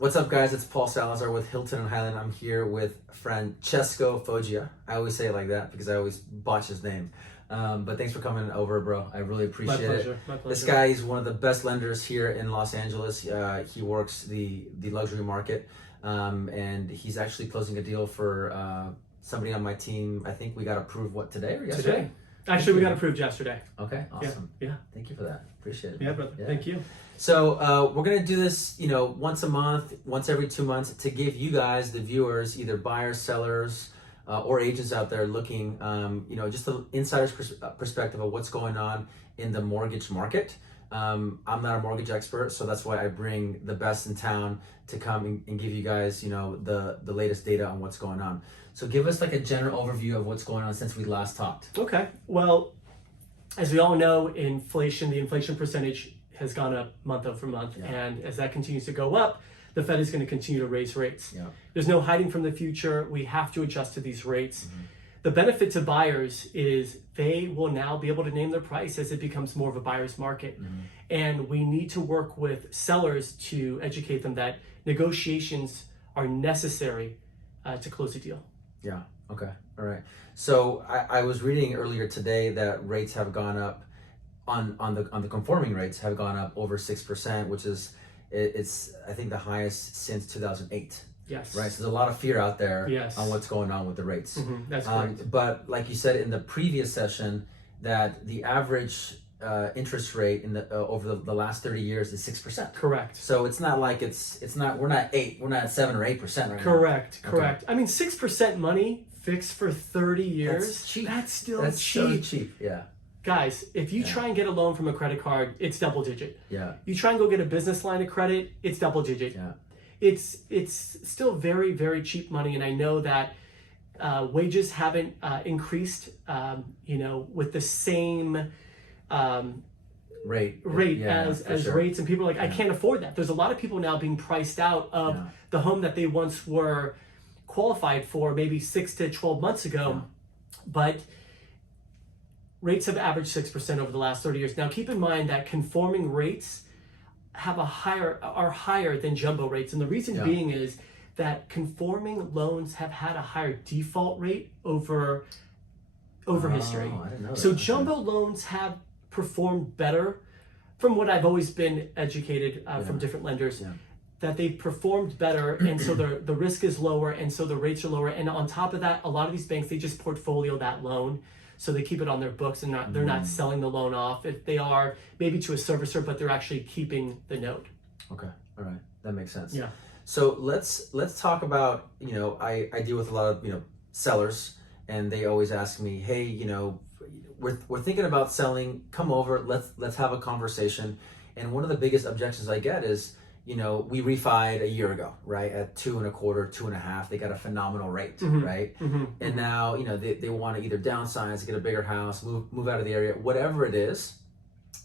What's up, guys? It's Paul Salazar with Hilton Hyland. I'm here with Francesco Foggia. I always say it like that because I always botch his name. But thanks for coming over, bro. I really appreciate it. My pleasure. This guy is one of the best lenders here in Los Angeles. He works the luxury market, and he's actually closing a deal for somebody on my team. I think we got approved, today or yesterday? Today. Actually, we got approved yesterday. Okay, awesome. Yeah. Thank you for that. Appreciate it. Yeah, brother. Yeah. Thank you. So we're gonna do this, once a month, once every 2 months, to give you guys, the viewers, either buyers, sellers, or agents out there looking, just an insider's perspective of what's going on in the mortgage market. I'm not a mortgage expert, so that's why I bring the best in town to come and give you guys, the latest data on what's going on. So give us like a general overview of what's going on since we last talked. Okay. Well, as we all know, the inflation percentage has gone up month over month. Yeah. And as that continues to go up, the Fed is going to continue to raise rates. Yeah. There's no hiding from the future. We have to adjust to these rates. Mm-hmm. The benefit to buyers is they will now be able to name their price as it becomes more of a buyer's market. Mm-hmm. And we need to work with sellers to educate them that negotiations are necessary to close a deal. Yeah. Okay. All right. So I was reading earlier today that rates have gone up on the conforming rates have gone up over 6%, which is it's I think the highest since 2008. Yes. Right. So there's a lot of fear out there. Yes. On what's going on with the rates. Mm-hmm. That's correct. But like you said in the previous session, that the average interest rate in the over the last 30 years is 6%. Correct. So it's not like we're not 7 or 8% right correct, now. Correct. Okay. I mean, 6% money fixed for 30 years. That's cheap. That's still That's cheap. So cheap. Yeah. Guys, if you try and get a loan from a credit card, it's double digit. Yeah. You try and go get a business line of credit, it's double digit. Yeah. It's still very, very cheap money, and I know that wages haven't increased, with the same rate as sure. rates, and people are like, I can't afford that. There's a lot of people now being priced out of the home that they once were qualified for maybe 6 to 12 months ago, but rates have averaged 6% over the last 30 years. Now, keep in mind that conforming rates are higher than jumbo rates, and the reason being is that conforming loans have had a higher default rate over history. I didn't know So that. jumbo loans have performed better, from what I've always been educated from different lenders. Yeah. That they've performed better, and so the risk is lower, and so the rates are lower. And on top of that, a lot of these banks, they just portfolio that loan. So they keep it on their books, and they're not selling the loan off. If they are, maybe to a servicer, but they're actually keeping the note. Okay, all right, that makes sense. Yeah. So let's talk about, I deal with a lot of sellers, and they always ask me, hey, we're thinking about selling. Come over, let's have a conversation. And one of the biggest objections I get is, we refied a year ago, right? At 2.25%, 2.5%, they got a phenomenal rate, right? Mm-hmm. And now, they want to either downsize, get a bigger house, move out of the area, whatever it is.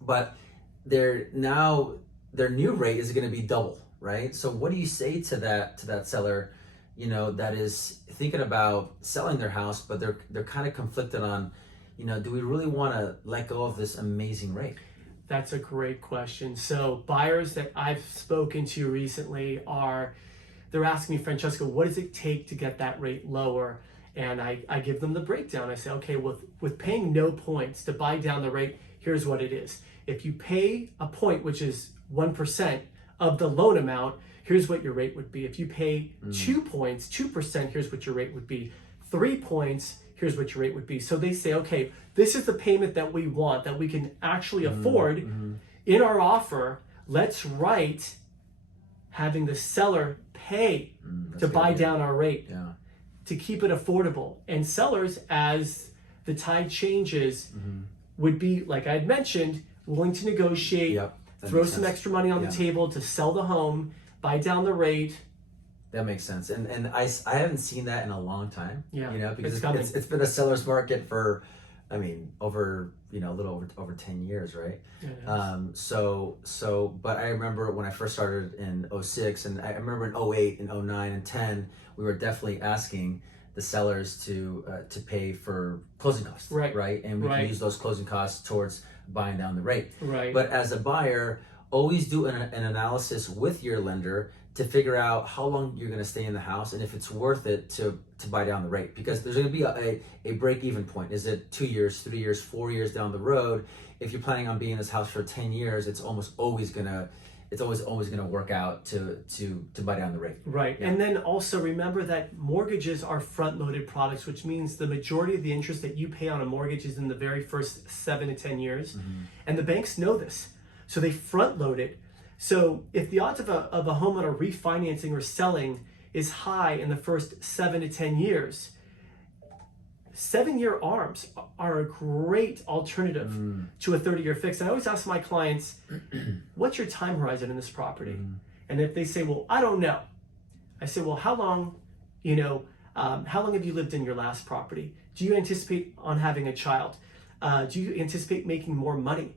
But their new rate is going to be double, right? So what do you say to that seller, that is thinking about selling their house, but they're kind of conflicted on, do we really want to let go of this amazing rate? That's a great question. So buyers that I've spoken to recently they're asking me, Francesco, what does it take to get that rate lower? And I give them the breakdown. I say, okay, with paying no points to buy down the rate, here's what it is. If you pay a point, which is 1% of the loan amount, here's what your rate would be. If you pay 2 points, 2%, here's what your rate would be. 3 points, here's what your rate would be. So they say, okay, this is the payment that we want, that we can actually afford in our offer. Let's write having the seller pay to buy down our rate to keep it affordable. And sellers, as the tide changes, would be, like I had mentioned, willing to negotiate, throw some extra money on the table to sell the home, buy down the rate. That makes sense, and I haven't seen that in a long time. Yeah, because it's been a seller's market for, over a little over 10 years, right? But I remember when I first started in 06, and I remember in 08 and 09 and 10, we were definitely asking the sellers to pay for closing costs, right? And we can use those closing costs towards buying down the rate. Right. But as a buyer, always do an analysis with your lender to figure out how long you're going to stay in the house and if it's worth it to buy down the rate, because there's going to be a break-even point. Is it 2 years, 3 years, 4 years down the road? If you're planning on being in this house for 10 years, it's always going to work out to buy down the rate. Right. Yeah. And then also remember that mortgages are front-loaded products, which means the majority of the interest that you pay on a mortgage is in the very first 7 to 10 years. Mm-hmm. And the banks know this. So they front-load it. So if the odds of a homeowner refinancing or selling is high in the first 7 to 10 years, 7-year ARMs are a great alternative to a 30-year fix. And I always ask my clients, what's your time horizon in this property? And if they say, well, I don't know. I say, well, how long have you lived in your last property? Do you anticipate on having a child? Do you anticipate making more money?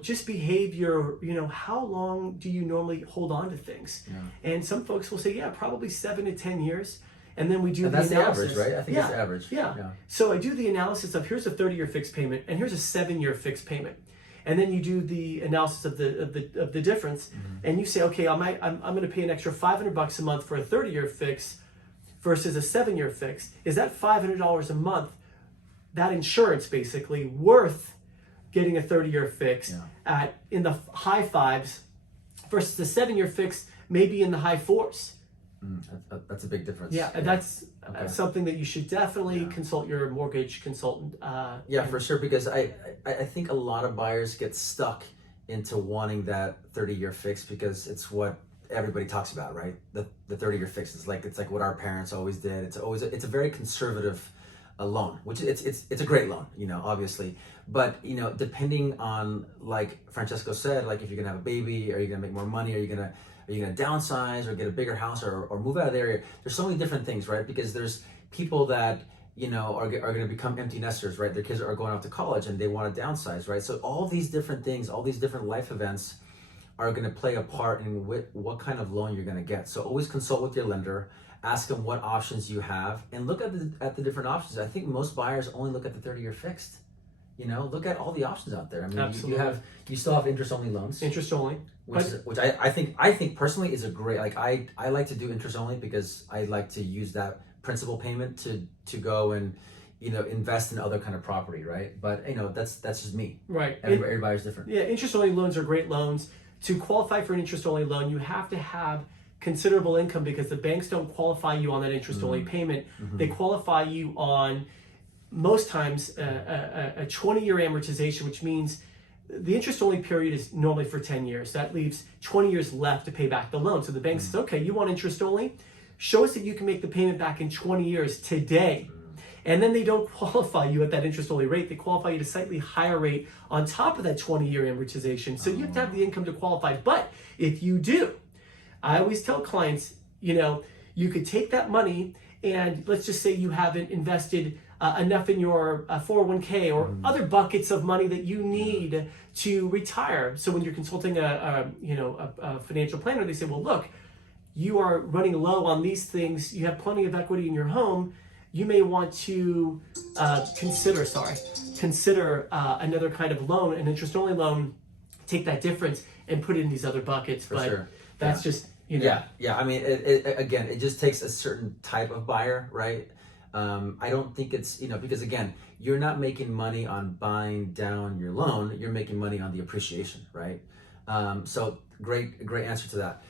Just behavior, how long do you normally hold on to things? Yeah. And some folks will say, yeah, probably 7 to 10 years. And then we do the analysis. That's the average, right? I think it's average. Yeah. So I do the analysis of here's a 30-year fixed payment and here's a 7-year fixed payment. And then you do the analysis of the difference, and you say, okay, I'm going to pay an extra $500 a month for a 30-year fix versus a 7-year fix. Is that $500 a month, that insurance basically, worth getting a 30-year fix at in the high 5s versus the 7-year fix maybe in the high 4s? That's a big difference. Yeah, that's something that you should definitely consult your mortgage consultant. For sure, because I think a lot of buyers get stuck into wanting that 30-year fix because it's what everybody talks about, right? The 30-year fix is it's like what our parents always did. It's a very conservative loan, which it's a great loan, obviously. But depending on, like Francesco said, like if you're gonna have a baby, are you gonna make more money? Are you gonna downsize or get a bigger house or move out of the area? There's so many different things, right? Because there's people that are going to become empty nesters, right? Their kids are going off to college and they want to downsize, right? So all these different things, all these different life events are going to play a part in what kind of loan you're going to get. So always consult with your lender, ask them what options you have, and look at the different options. I think most buyers only look at the 30-year fixed. Look at all the options out there. I mean, Absolutely. you still have interest-only loans. Interest only. Which I think personally is a great, I like to do interest only because I like to use that principal payment to go and invest in other kind of property, right? But that's just me. Right. Everybody's different. Yeah, interest only loans are great loans. To qualify for an interest only loan, you have to have considerable income because the banks don't qualify you on that interest only payment. They qualify you on most times a 20-year amortization, which means the interest only period is normally for 10 years. That leaves 20 years left to pay back the loan. So the bank says, okay, you want interest only? Show us that you can make the payment back in 20 years today. And then they don't qualify you at that interest only rate. They qualify you at a slightly higher rate on top of that 20-year amortization. So you have to have the income to qualify. But if you do, I always tell clients, you could take that money and let's just say you haven't invested enough in your 401k or other buckets of money that you need to retire. So when you're consulting a financial planner, they say, well, look, you are running low on these things. You have plenty of equity in your home. You may want to consider another kind of loan, an interest-only loan, take that difference and put it in these other buckets. For sure. That's just, Yeah. I mean, it just takes a certain type of buyer, right? I don't think it's, because again, you're not making money on buying down your loan, you're making money on the appreciation, right? So great answer to that.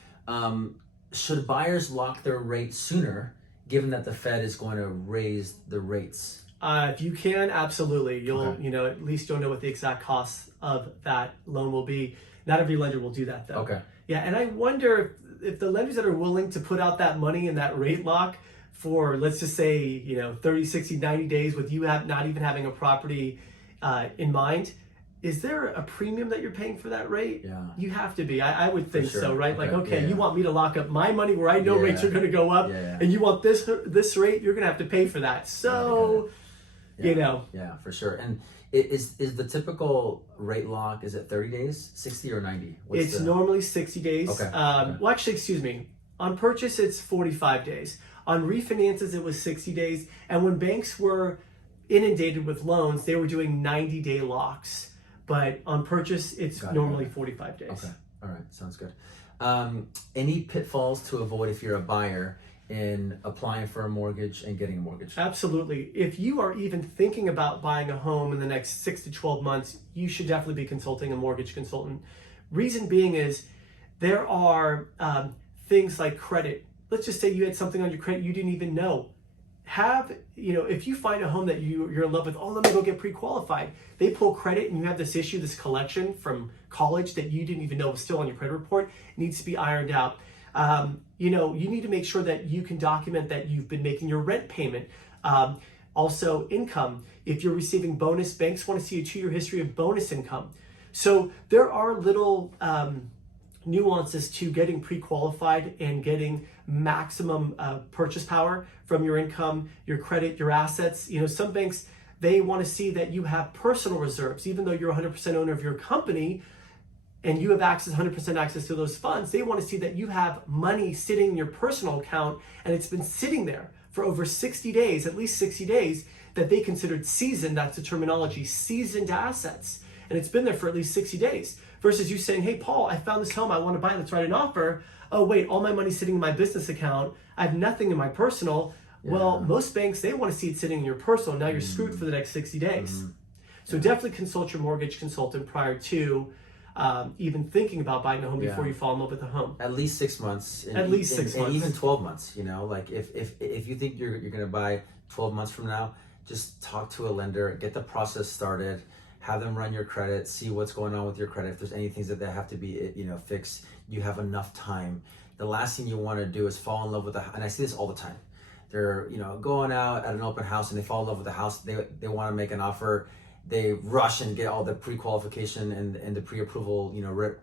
Should buyers lock their rate sooner, given that the Fed is going to raise the rates? If you can, absolutely. You'll, at least you'll know what the exact cost of that loan will be. Not every lender will do that though. Okay. Yeah, and I wonder if the lenders that are willing to put out that money in that rate lock for, let's just say, 30, 60, 90 days with you not even having a property in mind, is there a premium that you're paying for that rate? Yeah. You have to be. I would think sure. so, right? Okay. You want me to lock up my money where I know rates are going to go up, and you want this rate, you're going to have to pay for that. So, Yeah, for sure. And is the typical rate lock, is it 30 days, 60 or 90? It's normally 60 days. Okay. Well, actually, excuse me. On purchase, it's 45 days. On refinances, it was 60 days. And when banks were inundated with loans, they were doing 90-day locks. But on purchase, it's normally 45 days. Okay. All right. Sounds good. Any pitfalls to avoid if you're a buyer in applying for a mortgage and getting a mortgage? Absolutely. If you are even thinking about buying a home in the next 6 to 12 months, you should definitely be consulting a mortgage consultant. Reason being is there are things like credit. Let's just say you had something on your credit you didn't even know. If you find a home that you're in love with, let me go get pre-qualified. They pull credit and you have this issue, this collection from college that you didn't even know was still on your credit report. It needs to be ironed out. You need to make sure that you can document that you've been making your rent payment. Also income. If you're receiving bonus, banks want to see a 2-year history of bonus income. So there are little nuances to getting pre-qualified and getting maximum purchase power from your income, your credit, your assets. Some banks, they want to see that you have personal reserves, even though you're 100% owner of your company and you have 100% access to those funds. They want to see that you have money sitting in your personal account and it's been sitting there for over 60 days, at least 60 days, that they considered seasoned. That's the terminology, seasoned assets. And it's been there for at least 60 days. Versus you saying, hey, Paul, I found this home, I want to buy it, let's write an offer. Oh, wait, all my money's sitting in my business account. I have nothing in my personal. Yeah. Well, most banks, they want to see it sitting in your personal. Now you're screwed for the next 60 days. So definitely consult your mortgage consultant prior to even thinking about buying a home before you fall in love with a home. At least 6 months. At least 6 months. And even 12 months, like if you think you're going to buy 12 months from now, just talk to a lender, get the process started. Have them run your credit, see what's going on with your credit. If there's any things that have to be, fixed, you have enough time. The last thing you want to do is fall in love with and I see this all the time. They're, going out at an open house and they fall in love with the house. They want to make an offer. They rush and get all the pre-qualification and the pre-approval,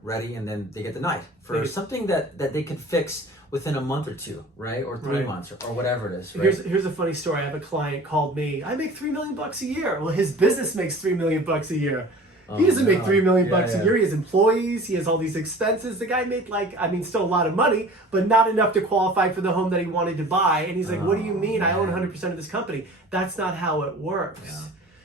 ready, and then they get denied for something that they could fix within a month or two, right? Or 3 months or whatever it is, right? Here's a funny story. I have a client called me. I make $3 million a year. Well, his business makes $3 million a year. He doesn't make $3 million a year. He has employees. He has all these expenses. The guy made still a lot of money, but not enough to qualify for the home that he wanted to buy. And he's like, what do you mean? I own 100% of this company. That's not how it works. Yeah.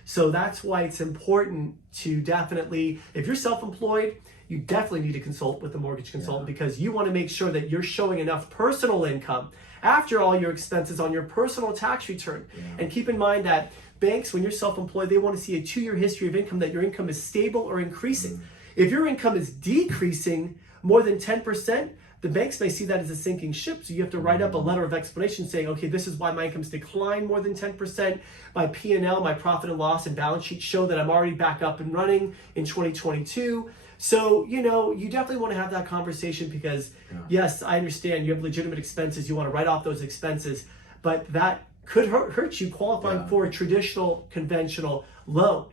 So that's why it's important to definitely, if you're self-employed, you definitely need to consult with a mortgage consultant because you want to make sure that you're showing enough personal income after all your expenses on your personal tax return. Yeah. And keep in mind that banks, when you're self-employed, they want to see a 2-year history of income, that your income is stable or increasing. If your income is decreasing more than 10%, the banks may see that as a sinking ship. So you have to write up a letter of explanation saying, okay, this is why my income's declined more than 10%. My P&L, my profit and loss and balance sheet show that I'm already back up and running in 2022. So, you definitely want to have that conversation because, yes, I understand you have legitimate expenses. You want to write off those expenses, but that could hurt you qualifying for a traditional, conventional loan.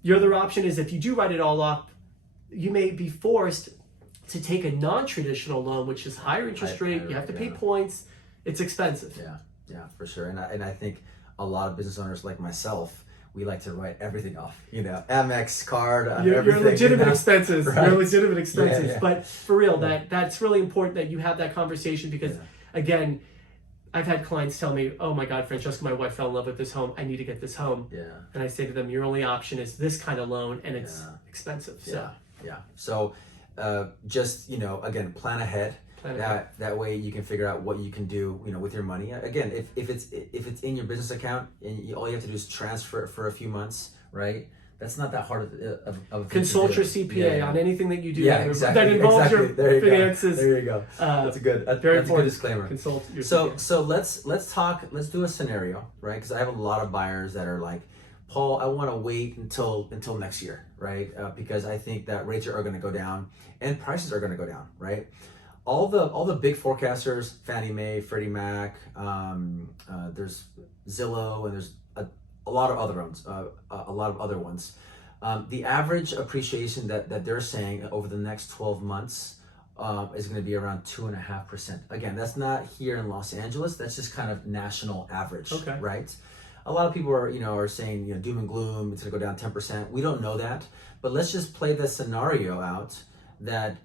Your other option is if you do write it all off, you may be forced to take a non-traditional loan, which is higher interest rate. You have to pay points. It's expensive. Yeah, for sure. And I think a lot of business owners like myself, we like to write everything off, Amex card, your legitimate expenses, right? Your legitimate expenses. Yeah. But for real, that's really important that you have that conversation because, again, I've had clients tell me, oh my God, Francesca, my wife fell in love with this home. I need to get this home. Yeah. And I say to them, your only option is this kind of loan and it's expensive. So. Yeah. So just, again, plan ahead. That way you can figure out what you can do, with your money. Again, if it's in your business account and all you have to do is transfer it for a few months, right? That's not that hard of a thing Consult to do. your CPA on anything that you do that involves your finances. There you go. That's a good disclaimer. Consult your CPA. So let's do a scenario, right? Because I have a lot of buyers that are like, Paul, I want to wait until next year, right? Because I think that rates are going to go down and prices are going to go down, right? All the big forecasters, Fannie Mae, Freddie Mac, there's Zillow, and there's a lot of other ones. The average appreciation that they're saying over the next 12 months is going to be around 2.5%. Again, that's not here in Los Angeles. That's just kind of national average, right? A lot of people are saying doom and gloom. It's going to go down 10%. We don't know that, but let's just play the scenario out that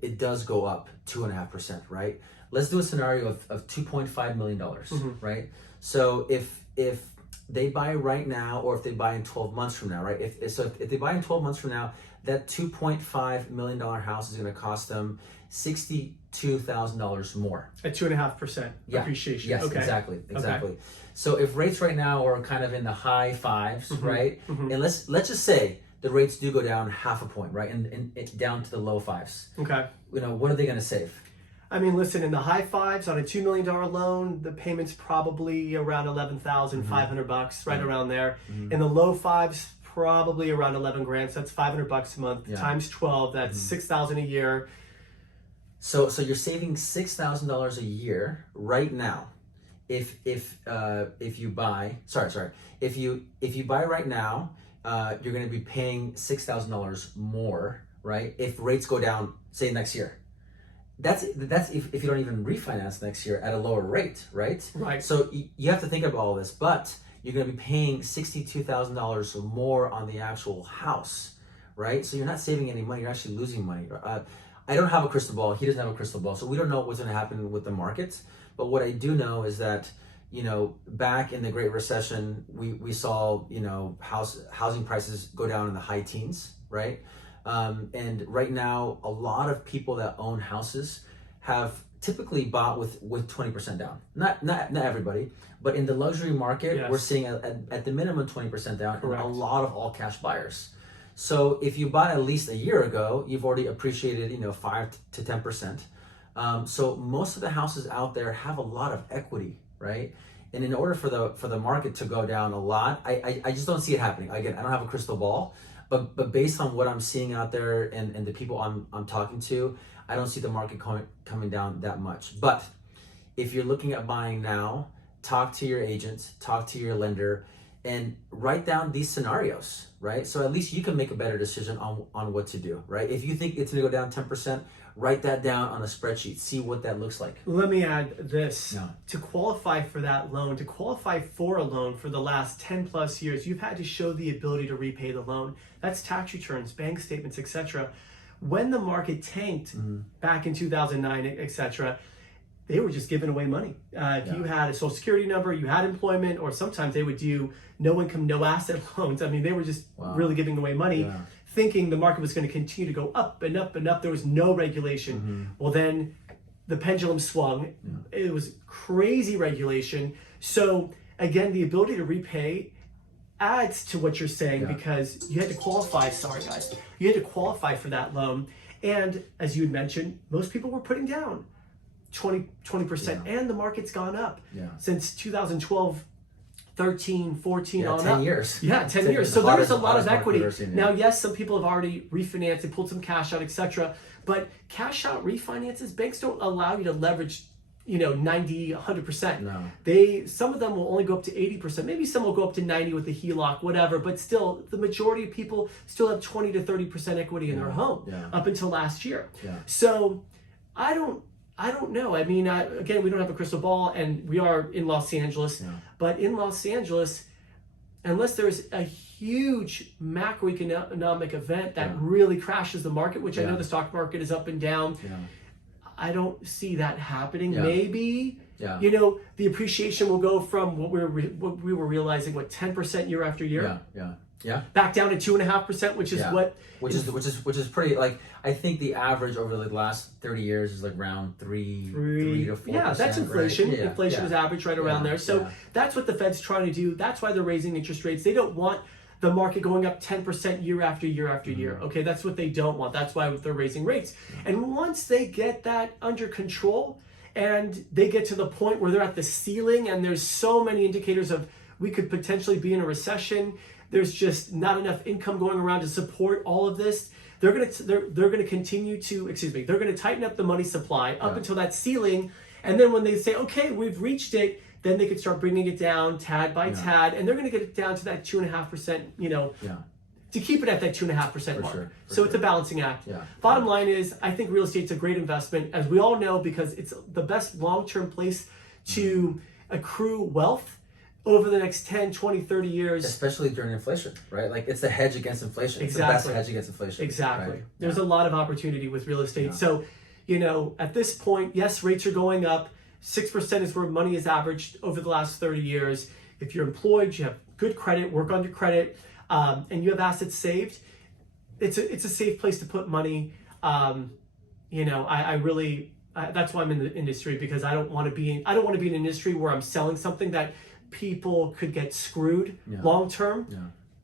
it does go up 2.5%, right? Let's do a scenario of $2.5 million, right? So if they buy right now, or if they buy in 12 months from now, right? If they buy in 12 months from now, that $2.5 million house is going to cost them $62,000 more. At 2.5% appreciation. Yes, okay. exactly. Okay. So if rates right now are kind of in the high fives, right? Mm-hmm. And let's just say the rates do go down half a point, right? And it's down to the low fives. Okay. What are they going to save? I mean, listen, in the high fives on a $2 million loan, the payment's probably around $11,500, right around there. In the low fives, probably around 11 grand. So that's $500 a month times 12. That's $6,000 a year. So you're saving $6,000 a year right now. If you buy, if you buy right now, you're going to be paying $6,000 more, right? If rates go down, say next year. That's if you don't even refinance next year at a lower rate, right? Right. So you have to think about all this, but you're going to be paying $62,000 more on the actual house, right? So you're not saving any money; you're actually losing money. I don't have a crystal ball. He doesn't have a crystal ball, so we don't know what's going to happen with the markets. But what I do know is that, back in the Great Recession, we saw housing prices go down in the high teens, right? And right now, a lot of people that own houses have typically bought with 20% down. Not everybody, but in the luxury market, we're seeing at the minimum 20% down. Correct. And a lot of all cash buyers. So if you bought at least a year ago, you've already appreciated 5 to 10%. So most of the houses out there have a lot of equity, right? And in order for the market to go down a lot, I just don't see it happening. Again, I don't have a crystal ball. But based on what I'm seeing out there and the people I'm talking to, I don't see the market coming down that much. But if you're looking at buying now, talk to your agent, talk to your lender, and write down these scenarios, right? So at least you can make a better decision on what to do, right? If you think it's going to go down 10%, write that down on a spreadsheet. See what that looks like. Let me add this. To qualify for that loan, to qualify for a loan for the last 10 plus years, you've had to show the ability to repay the loan. That's tax returns, bank statements, etc. When the market tanked back in 2009, etc., they were just giving away money. If you had a social security number, you had employment, or sometimes they would do no income, no asset loans. I mean, they were just really giving away money, thinking the market was going to continue to go up and up and up. There was no regulation. Well, then the pendulum swung. It was crazy regulation. So again, the ability to repay adds to what you're saying because you had to qualify. Sorry, guys. You had to qualify for that loan. And as you had mentioned, most people were putting down 20%, and the market's gone up since 2012, 13, 14 on 10 up. years. Yeah, 10 years. So there's a lot of equity. Now, yeah. yes, some people have already refinanced and pulled some cash out, etc. But cash out refinances, banks don't allow you to leverage 90, 100%. No. Some of them will only go up to 80%. Maybe some will go up to 90 with the HELOC, whatever. But still, the majority of people still have 20 to 30% equity in their home up until last year. So I don't know. I mean, again, we don't have a crystal ball, and we are in Los Angeles. But in Los Angeles, unless there's a huge macroeconomic event that really crashes the market, which I know the stock market is up and down, I don't see that happening. Maybe, the appreciation will go from what we were realizing, 10% year after year. Back down to 2.5%, which is pretty. Like, I think the average over the last 30 years is like around 3 to 4%. Yeah, that's inflation. Right? Inflation is average right around there. So that's what the Fed's trying to do. That's why they're raising interest rates. They don't want the market going up 10% year after year after year. Okay, that's what they don't want. That's why they're raising rates. And once they get that under control and they get to the point where they're at the ceiling and there's so many indicators of we could potentially be in a recession, there's just not enough income going around to support all of this. They're going to continue to, they're going to tighten up the money supply up until that ceiling. And then when they say, okay, we've reached it, then they could start bringing it down tad by tad. And they're going to get it down to that 2.5%, to keep it at that 2.5% mark. So it's a balancing act. Bottom line is, I think real estate's a great investment, as we all know, because it's the best long-term place to accrue wealth over the next 10, 20, 30 years. Especially during inflation, right? Like, it's the hedge against inflation. Exactly. It's the best hedge against inflation. Exactly. Right? There's a lot of opportunity with real estate. So, at this point, yes, rates are going up. 6% is where money is averaged over the last 30 years. if you're employed, you have good credit, work on your credit, and you have assets saved, it's a safe place to put money. I really that's why I'm in the industry, because I don't want to be in an industry where I'm selling something that people could get screwed long term. Yeah.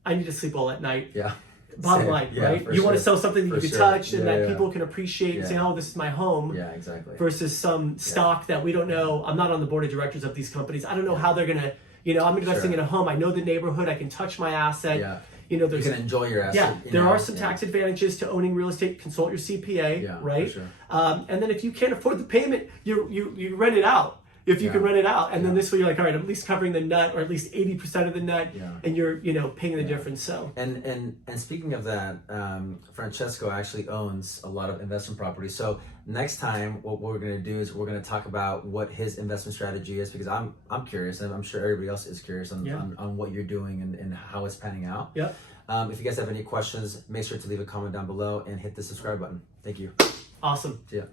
I need to sleep well at night. Yeah. Bottom Same. line, Yeah, right? for You want to sure. sell something that For you can sure. touch and Yeah, that yeah. people can appreciate and say, Yeah. oh, this is my home. Yeah, exactly. Versus some stock that we don't know. I'm not on the board of directors of these companies. I don't know how they're gonna, I'm investing Sure. in a home. I know the neighborhood. I can touch my asset. Yeah. You You can enjoy your asset. there are some tax advantages to owning real estate. Consult your CPA, Yeah, right? for sure. And then if you can't afford the payment, you rent it out. If you can rent it out, and then this way you're like, all right, I'm at least covering the nut, or at least 80% of the nut, and you're paying the difference. So And speaking of that, Francesco actually owns a lot of investment properties. So next time, what we're going to do is we're going to talk about what his investment strategy is, because I'm curious, and I'm sure everybody else is curious on what you're doing and how it's panning out. yeah, If you guys have any questions, make sure to leave a comment down below and hit the subscribe button. Thank you. awesome. See ya.